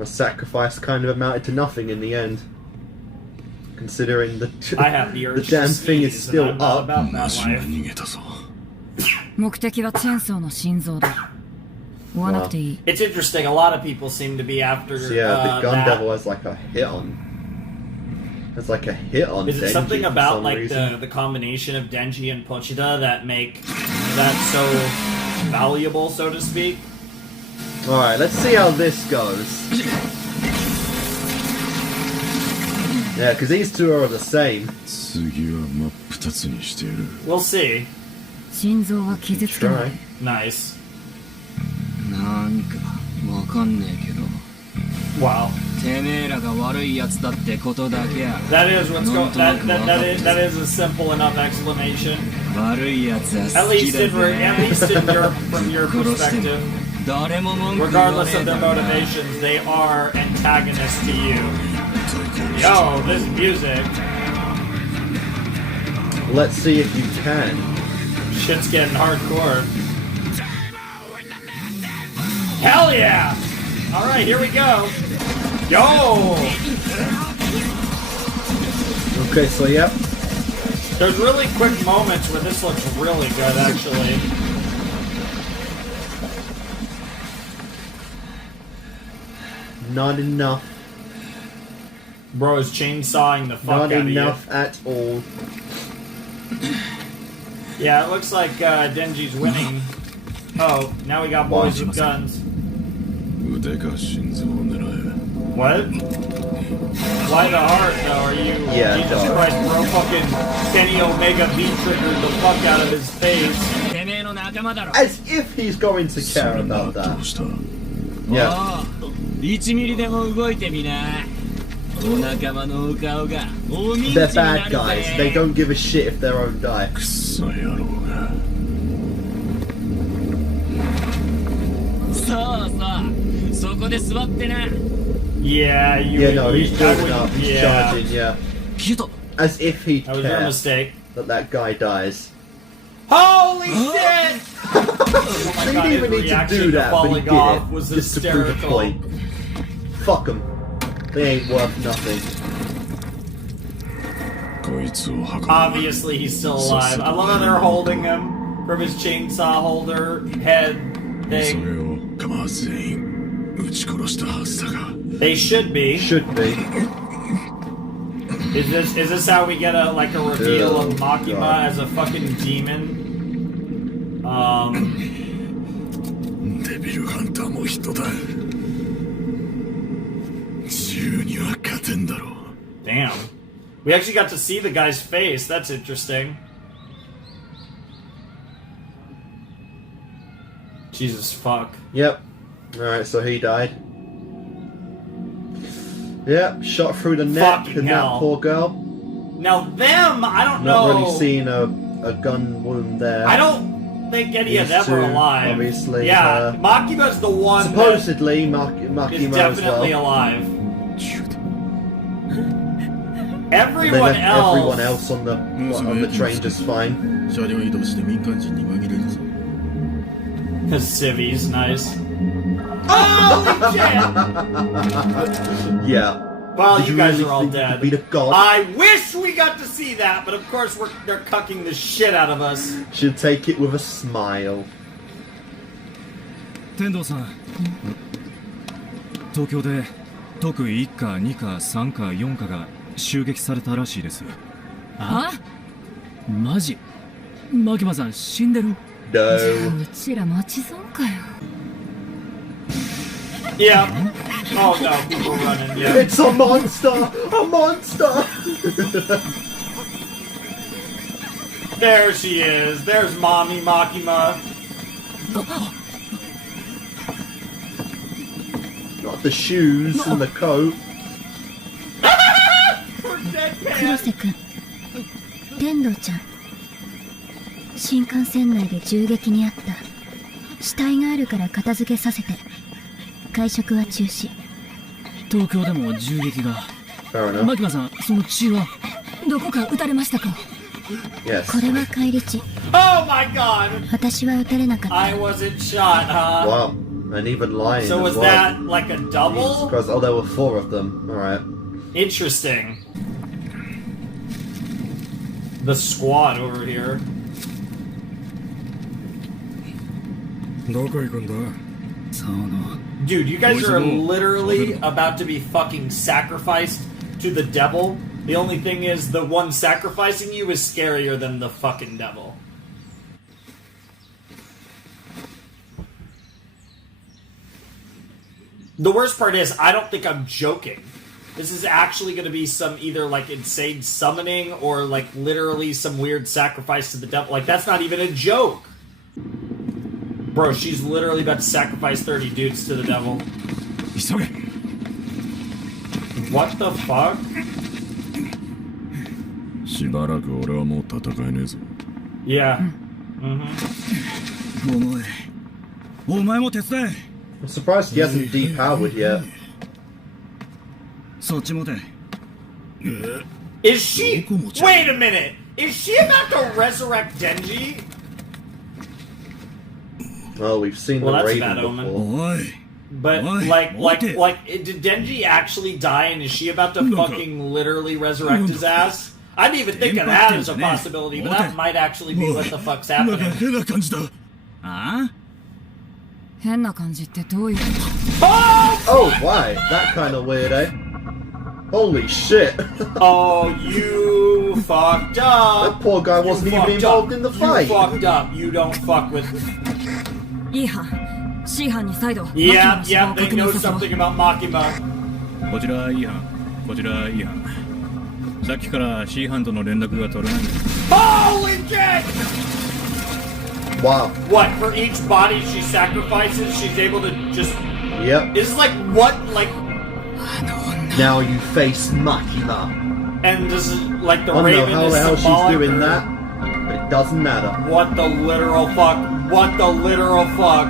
A sacrifice kind of amounted to nothing in the end. Considering the damn thing is still up. 目的はチェンソーの心臓だ。追わなくていい。It's interesting. A lot of people seem to be after. So yeah, the gun devil has like a hit on. Has like a hit on. Is it Denji something for about some like reason. the combination of Denji and Pochita that make that so valuable, so to speak? All right, let's see how this goes. Yeah, because these two are the same. We'll see. 心臓は傷つけない。 Nice. なんかわかんねえけど。 Wow. てめえらが悪いやつだってことだけや。 That is what's going. That is a simple enough explanation. 悪いやつは At 好き least だ in ぜ。 from your perspective. 誰も文句言わ Regardless ねえ of だ their ろうな。 motivations, they are antagonists to you. Yo, this music. Let's see if you can. Shit's getting hardcore. Hell yeah! Alright, here we go. Yo! Okay, so yep. There's really quick moments where this looks really good, actually. Not enough. Bro is chainsawing the fuck Not out enough of at all. you. Yeah, it looks like Denji's winning. Oh, now we got boys with guns. What? Why the heart, though? Are you... Yeah, Jesus Christ, bro, fucking Kenny Omega V-triggered the fuck out of his face. てめえの仲間だろ。 As if he's going to care about that. Yeah. おう1ミリでも動いてみな。お仲間のお顔が大ミンチ They're にな bad る guys. ぜ。 They don't give a shit if their own die. そうそう。そこで座ってな。 Yeah, you... Yeah, no, you, he's I building would- up. He's yeah. charging, yeah. キュート。 As if he'd That was your care mistake. that guy dies. Holy shit! Oh my They God, didn't his even need to reaction do that, but he falling did off it. was Just to prove a hysterical. point. Fuck them. They ain't worth nothing. Obviously, he's still alive. I love how they're holding him from his chainsaw holder head thing. They should be. Should be. Is this how we get a reveal of Makima God. as a fucking demon? Damn. We actually got to see the guy's face. That's interesting. Jesus fuck. Yep. Alright, so he died. Yep, shot through the neck Fucking and hell. that poor girl. Now them, I don't Not know. really seeing a gun wound there. I don't think any of These them are two, alive. obviously, Yeah, Makima's the one Supposedly, that is Makima as definitely well. alive. They Everyone left everyone else. else on the train just fine. 車両移動して民間人に紛れるぞ。 His civvies, nice. Holy shit! Yeah. Well, Did you you guys really are all think you dead. could beat a god? I wish we got to see that, but of course they're cucking the shit out of us. She'll take it with a smile. 天童さん、東京で特1課、2課、3課、4課が襲撃されたらしいです。あ？マジ？マキマさん死んでる？ No. うちら町損かよ。 Yeah. Oh no, people running, yeah. It's a monster! A monster! There she is. There's Mommy Makima. Not the shoes and the coat. Poor 黒 deadpan. 瀬くん、天童ちゃん、新幹線内で銃撃にあった。死体があるから片付けさせて。会食は中止。東京でも銃撃が。 Fair enough. マキマさん、その血は？どこか撃たれましたか？ Yes. これは返り血。 Oh my god. 私は撃たれなかった。 I wasn't shot, huh? Wow. And even lying. So was as well. that like a double? Jesus Christ. Oh, there were 4 of them. Alright. Interesting. The squad over here. Dude, you guys are literally about to be fucking sacrificed to the devil. The only thing is, the one sacrificing you is scarier than the fucking devil. The worst part is, I don't think I'm joking. This is actually going to be some either like insane summoning or like literally some weird sacrifice to the devil. Like, that's not even a joke. Bro, she's literally about to sacrifice 30 dudes to the devil. What the fuck? しばらく俺はもう戦えねえぞ。 Yeah. I'm surprised he hasn't depowered yet. Is she... Wait a minute! Is she about to resurrect Denji? Oh, we've seen Well, the that's a Raven bad omen. before. But, did Denji actually die and is she about to fucking literally resurrect his ass? I didn't even think of that as a possibility, but that might actually be what the fuck's happening. 変な感じってどういう Oh, why? That kind of weird, eh? Holy shit! Oh, you fucked up! That poor guy wasn't even involved in the fight! You fucked up. You don't fuck with... いい班 C 班に再度 Yeah, マキ yeah, マの they 死亡 know を確認させろ something about Makima. こちら E 班、こちら E 班。さっきから C 班との連絡が取れないんだ。 Holy shit! Wow. What, for each body she sacrifices, she's able to just... Yep. This is like, what, like... Now you face Makima. And this is, like, the I don't know Raven how is the hell she's symbolic, doing or- that, but it doesn't matter. What the literal fuck? What the literal fuck?